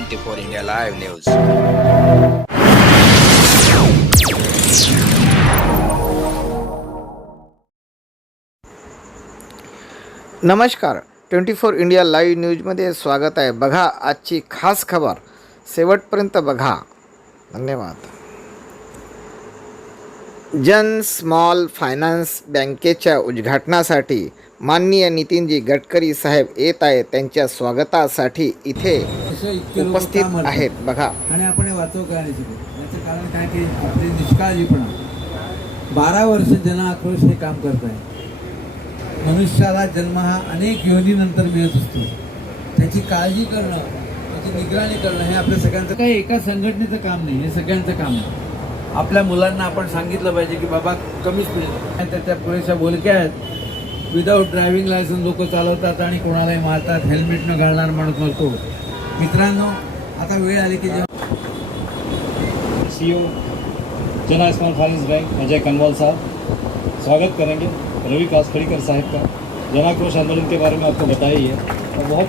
24 India live news. नमस्कार, 24 India live न्यूजमध्ये स्वागत आहे। बघा आजची खास खबर, शेवटपर्यंत बघा। धन्यवाद। जन स्मॉल फायनान्स बँकेच्या उद्घाटनासाठी माननीय नितीनजी गडकरी साहेब येत आहेत। त्यांच्या स्वागतासाठी इथे उपस्थित आहेत। बघा आणि आपण वाचव करायचं याचं कारण काय की आपली निष्काळजीपणा 12 वर्ष जन आक्रोश हे काम करत आहे। मनुष्याला जन्म हा अनेक योनीनंतर मिळत असतो, त्याची काळजी करणं, त्याची निगराणी करणं हे आपल्या सगळ्यांचं काही एका संघटनेचं काम नाही, हे सगळ्यांचं काम आहे। आपल्या मुलांना आपण सांगितलं पाहिजे की बाबा कमी स्पीड, त्या पुरेशा बोलक्या आहेत, विदाऊट ड्रायव्हिंग लायसन्स लोक चालवतात आणि कोणालाही मारतात, हेल्मेट न घालणार माणूस मरतो। मित्रांनो, आता वेळ आली की सीईओ जना small finance bank Ajay Kanwal साहब स्वागत करेंगे। रवि कासखड़ीकर साहब का जनाक्रोश आंदोलन के बारे में आपको बताया ही है और बहुत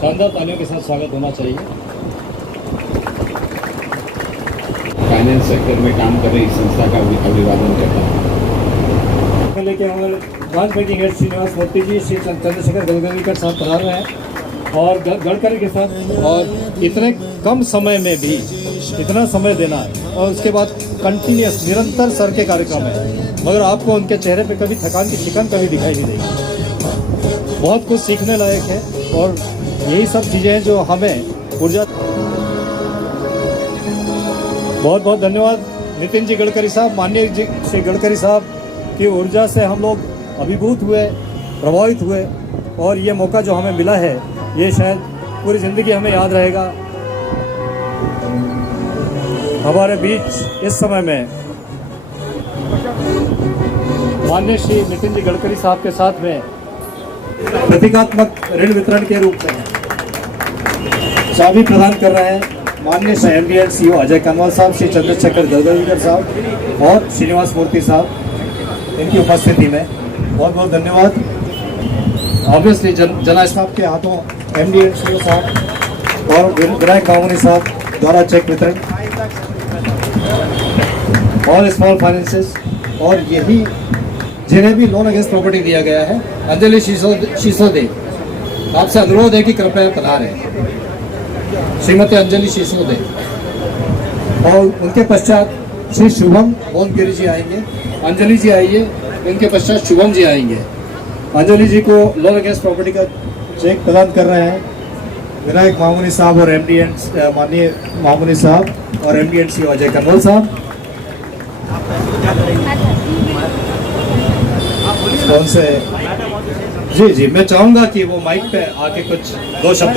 शानदार तालियों के साथ स्वागत होना चाहिए। फाइनेंस सेक्टर में काम कर रही संस्था का अभिवादन करता हूँ। लेके हमारे ब्रांच बैंकिंग हेड श्रीनिवास मूर्ति जी, श्री चंद्रशेखर गडकरी साहब पधार रहे हैं और गडकरी के साथ, और इतने कम समय में भी इतना समय देना है और उसके बाद कंटिन्यूस निरंतर सर के कार्यक्रम है, मगर आपको उनके चेहरे पे कभी थकान की शिकन कभी दिखाई नहीं देगी। बहुत कुछ सीखने लायक है और यही सब चीज़ें हैं जो हमें ऊर्जा। बहुत बहुत धन्यवाद नितिन जी गडकरी साहब, माननीय जी श्री गडकरी साहब की ऊर्जा से हम लोग अभिभूत हुए, प्रभावित हुए और ये मौका जो हमें मिला है ये शायद पूरी ज़िंदगी हमें याद रहेगा। हमारे बीच इस समय में माननीय श्री नितिन जी गडकरी साहब के साथ में प्रतीकात्मक ऋण वितरण के रूप में चाबी प्रदान कर रहे हैं माननीय श्री MD CEO अजय कनवाल साहब, श्री चंद्रशेखर गडकरी साहब और श्रीनिवास मूर्ति साहब, इनकी उपस्थिति में बहुत बहुत धन्यवाद। ऑब्वियसली जना स्टाफ के हाथों MD CEO साहब और विनायक मामूनी साहब द्वारा चेक वितरण ऑल स्मॉल फाइनेंसेस, और यही जिन्हें भी लोन अगेंस्ट प्रॉपर्टी दिया गया है, अंजलि शिसोदे, आपसे अनुरोध है कि कृपया पधारें। श्रीमती अंजलि शिसोदे और उनके पश्चात श्री शुभम ओमगिरी जी आएंगे। अंजलि जी आइए, इनके पश्चात शुभम जी आएंगे। अंजलि जी को लोन अगेंस्ट प्रॉपर्टी का चेक प्रदान कर रहे हैं विनायक मामूनी साहब और माननीय मामूनी साहब और MD CEO अजय कनवाल साहब। कौन से जी मैं चाहूँगा कि वो माइक पे आके कुछ दो शब्द।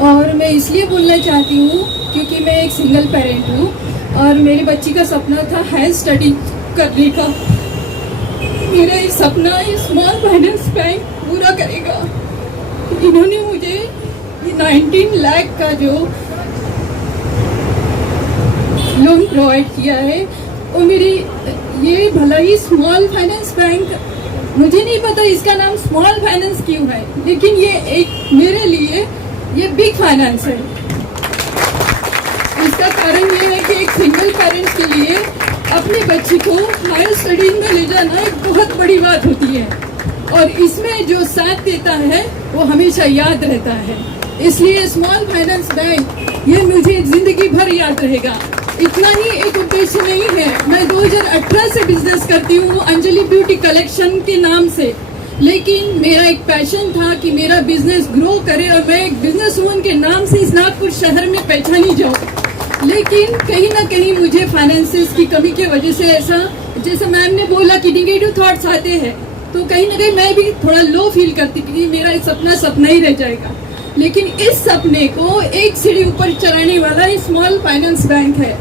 और मैं इसलिए बोलना चाहती हूँ क्योंकि मैं एक सिंगल पेरेंट हूँ और मेरी बच्ची का सपना था हायर स्टडी करने का। मेरा ये सपना स्मॉल फाइनेंस बैंक पूरा करेगा। इन्होंने मुझे 19 लाख का जो लोन प्रोवाइड किया है, और मेरी ये भला ही स्मॉल फाइनेंस बैंक, मुझे नहीं पता इसका नाम स्मॉल फाइनेंस क्यों है, लेकिन ये एक मेरे लिए ये बिग फाइनेंस है। इसका कारण ये है कि एक सिंगल पेरेंट्स के लिए अपनी बच्ची को हायर स्टडीज में ले जाना एक बहुत बड़ी बात होती है, और इसमें जो साथ देता है वो हमेशा याद रहता है। इसलिए स्मॉल फाइनेंस बैंक ये मुझे जिंदगी भर याद रहेगा। इतना ही एक उद्देश्य नहीं है, मैं 2018 से बिजनेस करती हूँ अंजलि ब्यूटी कलेक्शन के नाम से, लेकिन मेरा एक पैशन था कि मेरा बिजनेस ग्रो करे और मैं एक बिजनेस वुमन के नाम से इस नागपुर शहर में पहचानी जाऊँ। लेकिन कहीं ना कहीं मुझे फाइनेंसेस की कमी की वजह से ऐसा, जैसे मैम ने बोला कि निगेटिव थॉट्स आते हैं, तो कहीं ना कहीं मैं भी थोड़ा लो फील करती कि मेरा सपना सपना ही रह जाएगा। लेकिन इस सपने को एक सीढ़ी ऊपर चढ़ाने वाला स्मॉल फाइनेंस बैंक है।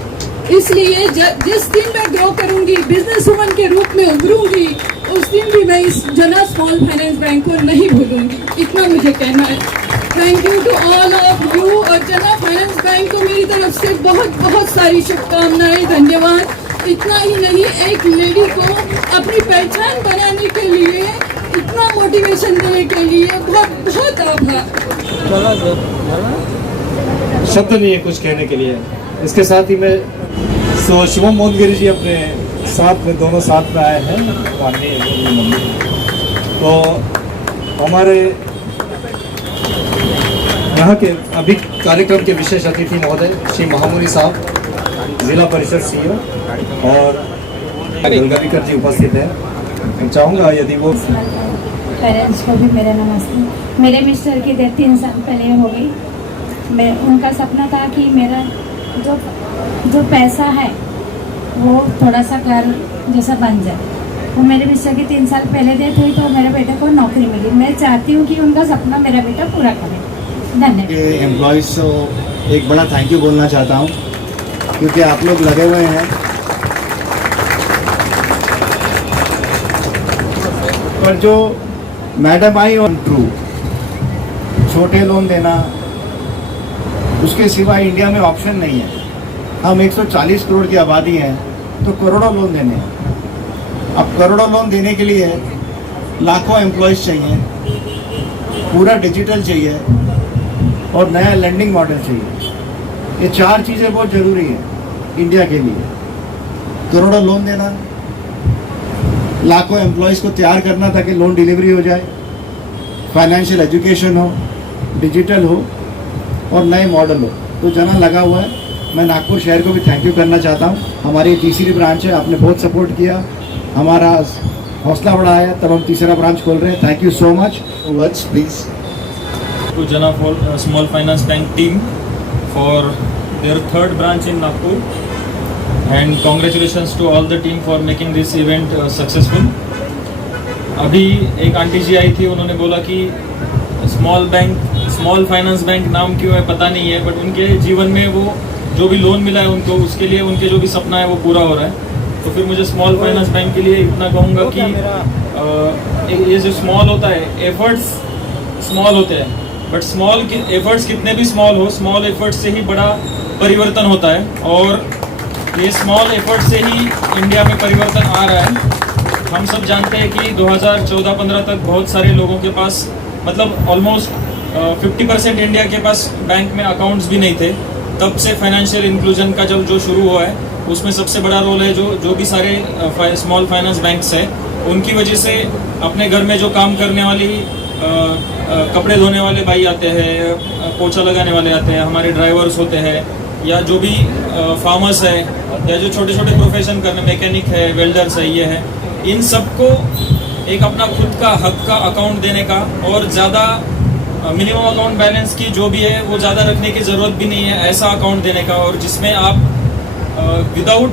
इसलिए जिस दिन मैं ग्रो करूंगी, बिजनेस वुमन के रूप में उभरूंगी, उस दिन भी मैं इस जना स्मॉल फाइनेंस बैंक को नहीं भूलूंगी। इतना मुझे कहना है। Thank you to all of you, और जना फाइनेंस बैंक को मेरी तरफ से बहुत बहुत सारी शुभकामनाएं, धन्यवाद। इतना ही नहीं, एक लेडी को अपनी पहचान बनाने के लिए, इतना मोटिवेशन देने के लिए बहुत बहुत आभार। शब्द नहीं है कुछ कहने के लिए। इसके साथ ही मैं शिवम मोहनगिरी जी अपने साथ में दोनों साथ में आए हैं माननीय मंत्री। तो हमारे यहाँ के अभी कार्यक्रम के विशेष अतिथि महोदय श्री महामुनि साहब, जिला परिषद सीईओ और गंगाविकर जी उपस्थित हैं। मैं चाहूँगा यदि वो पेरेंट्स को भी मेरा नमस्ते। मेरे मिस्टर की डेथ 3 साल पहले हो गई। मैं उनका सपना था कि मेरा जो पैसा है वो थोड़ा सा घर जैसा बन जाए। वो मेरे मिस्टर की 3 साल पहले डेथ हुई तो मेरे बेटे को नौकरी मिली। मैं चाहती हूँ कि उनका सपना मेरा बेटा पूरा करे। धन्यवाद। एम्प्लॉयज़ को एक बड़ा थैंक यू बोलना चाहता हूँ, क्योंकि आप लोग लगे हुए हैं। पर जो मैडम आई और ट्रू छोटे लोन देना, उसके सिवा इंडिया में ऑप्शन नहीं है। हम 140 करोड़ की आबादी है तो करोड़ों लोन देने हैं। अब करोड़ों लोन देने के लिए लाखों एम्प्लॉयज़ चाहिए, पूरा डिजिटल चाहिए और नया लैंडिंग मॉडल चाहिए। ये 4 चीज़ें बहुत ज़रूरी है इंडिया के लिए। करोड़ों लोन देना, लाखों एम्प्लॉयज़ को तैयार करना ताकि लोन डिलीवरी हो जाए, फाइनेंशियल एजुकेशन हो, डिजिटल हो और नए मॉडल हो। तो जना लगा हुआ है। मैं नागपुर शहर को भी थैंक यू करना चाहता हूँ। हमारी तीसरी ब्रांच है, आपने बहुत सपोर्ट किया, हमारा हौसला बढ़ाया, तब हम तीसरा ब्रांच खोल रहे हैं। Thank you so much. Words please. To Jana Small Finance Bank team for their 3rd branch in Nagpur, and congratulations to all the team for making this event successful. अभी एक आंटी जी आई थी, उन्होंने बोला कि small finance bank नाम क्यों है पता नहीं है, बट उनके जीवन में वो जो भी लोन मिला है उनको, उसके लिए उनके जो भी सपना है वो पूरा हो रहा है। तो फिर मुझे स्मॉल फाइनेंस बैंक के लिए इतना कहूँगा कि ये जो स्मॉल होता है, एफर्ट्स स्मॉल होते हैं, बट स्मॉल एफर्ट्स कितने भी स्मॉल हो, स्मॉल एफर्ट्स से ही बड़ा परिवर्तन होता है। और ये स्मॉल एफर्ट से ही इंडिया में परिवर्तन आ रहा है। हम सब जानते हैं कि 2014-15 तक बहुत सारे लोगों के पास, मतलब ऑलमोस्ट 50% इंडिया के पास बैंक में अकाउंट्स भी नहीं थे। तब से फाइनेंशियल इंक्लूजन का जब जो शुरू हुआ है, उसमें सबसे बड़ा रोल है जो भी सारे स्मॉल फाइनेंस बैंक्स हैं, उनकी वजह से अपने घर में जो काम करने वाली कपड़े धोने वाले भाई आते हैं, पोछा लगाने वाले आते हैं, हमारे ड्राइवर्स होते हैं, या जो भी फार्मर्स है, या जो छोटे छोटे प्रोफेशन करने, मैकेनिक है, वेल्डर्स है, ये है, इन सबको एक अपना खुद का हक का अकाउंट देने का, और ज़्यादा मिनिमम अकाउंट बैलेंस की जो भी है वो ज़्यादा रखने की ज़रूरत भी नहीं है, ऐसा अकाउंट देने का, और जिसमें आप विदाउट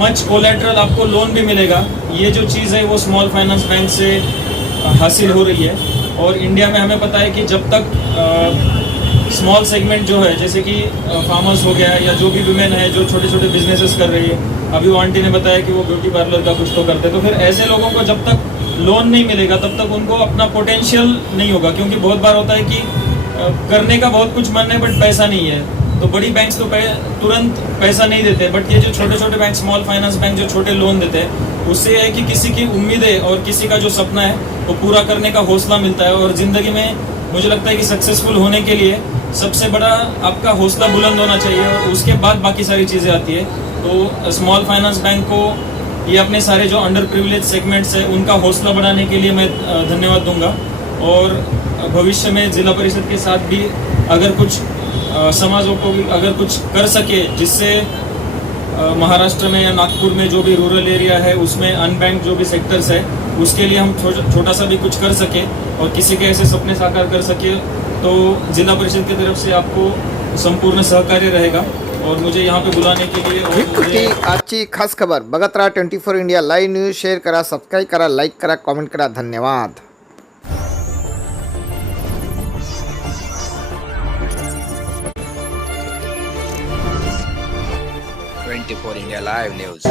मच कोलेट्रल आपको लोन भी मिलेगा। ये जो चीज़ है वो स्मॉल फाइनेंस बैंक से हासिल हो रही है। और इंडिया में हमें पता है कि जब तक स्मॉल सेगमेंट जो है, जैसे कि फार्मर्स हो गया, या जो भी वुमेन है जो छोटे छोटे बिजनेसेस कर रही है, अभी वो आंटी ने बताया कि वो ब्यूटी पार्लर का कुछ तो करते हैं, तो फिर ऐसे लोगों को जब तक लोन नहीं मिलेगा तब तक उनको अपना पोटेंशियल नहीं होगा। क्योंकि बहुत बार होता है कि करने का बहुत कुछ मन है बट पैसा नहीं है, तो बड़ी बैंक्स तो तुरंत पैसा नहीं देते, बट ये जो छोटे छोटे बैंक, स्मॉल फाइनेंस बैंक जो छोटे लोन देते हैं, उससे है कि किसी की उम्मीदें और किसी का जो सपना है वो पूरा करने का हौसला मिलता है। और ज़िंदगी में मुझे लगता है कि सक्सेसफुल होने के लिए सबसे बड़ा आपका हौसला बुलंद होना चाहिए, और उसके बाद बाकी सारी चीज़ें आती है। तो स्मॉल फाइनेंस बैंक को ये अपने सारे जो अंडर प्रिविलेज सेगमेंट्स है उनका हौसला बढ़ाने के लिए मैं धन्यवाद दूंगा। और भविष्य में जिला परिषद के साथ भी अगर कुछ समाजों को भी अगर कुछ कर सके, जिससे महाराष्ट्र में या नागपुर में जो भी रूरल एरिया है उसमें अनबैंक जो भी सेक्टर्स है, उसके लिए हम छोटा सा भी कुछ कर सके और किसी के ऐसे सपने साकार कर सके, तो जिला परिषद की तरफ से आपको संपूर्ण सहकार्य रहेगा। और मुझे यहाँ पे बुलाने के लिए ही आजची खास खबर बघत राहा 24 इंडिया लाईव्ह न्यूज। शेअर करा, सबस्क्राईब करा, लाईक करा, कमेंट करा. धन्यवाद. 24 India Live News.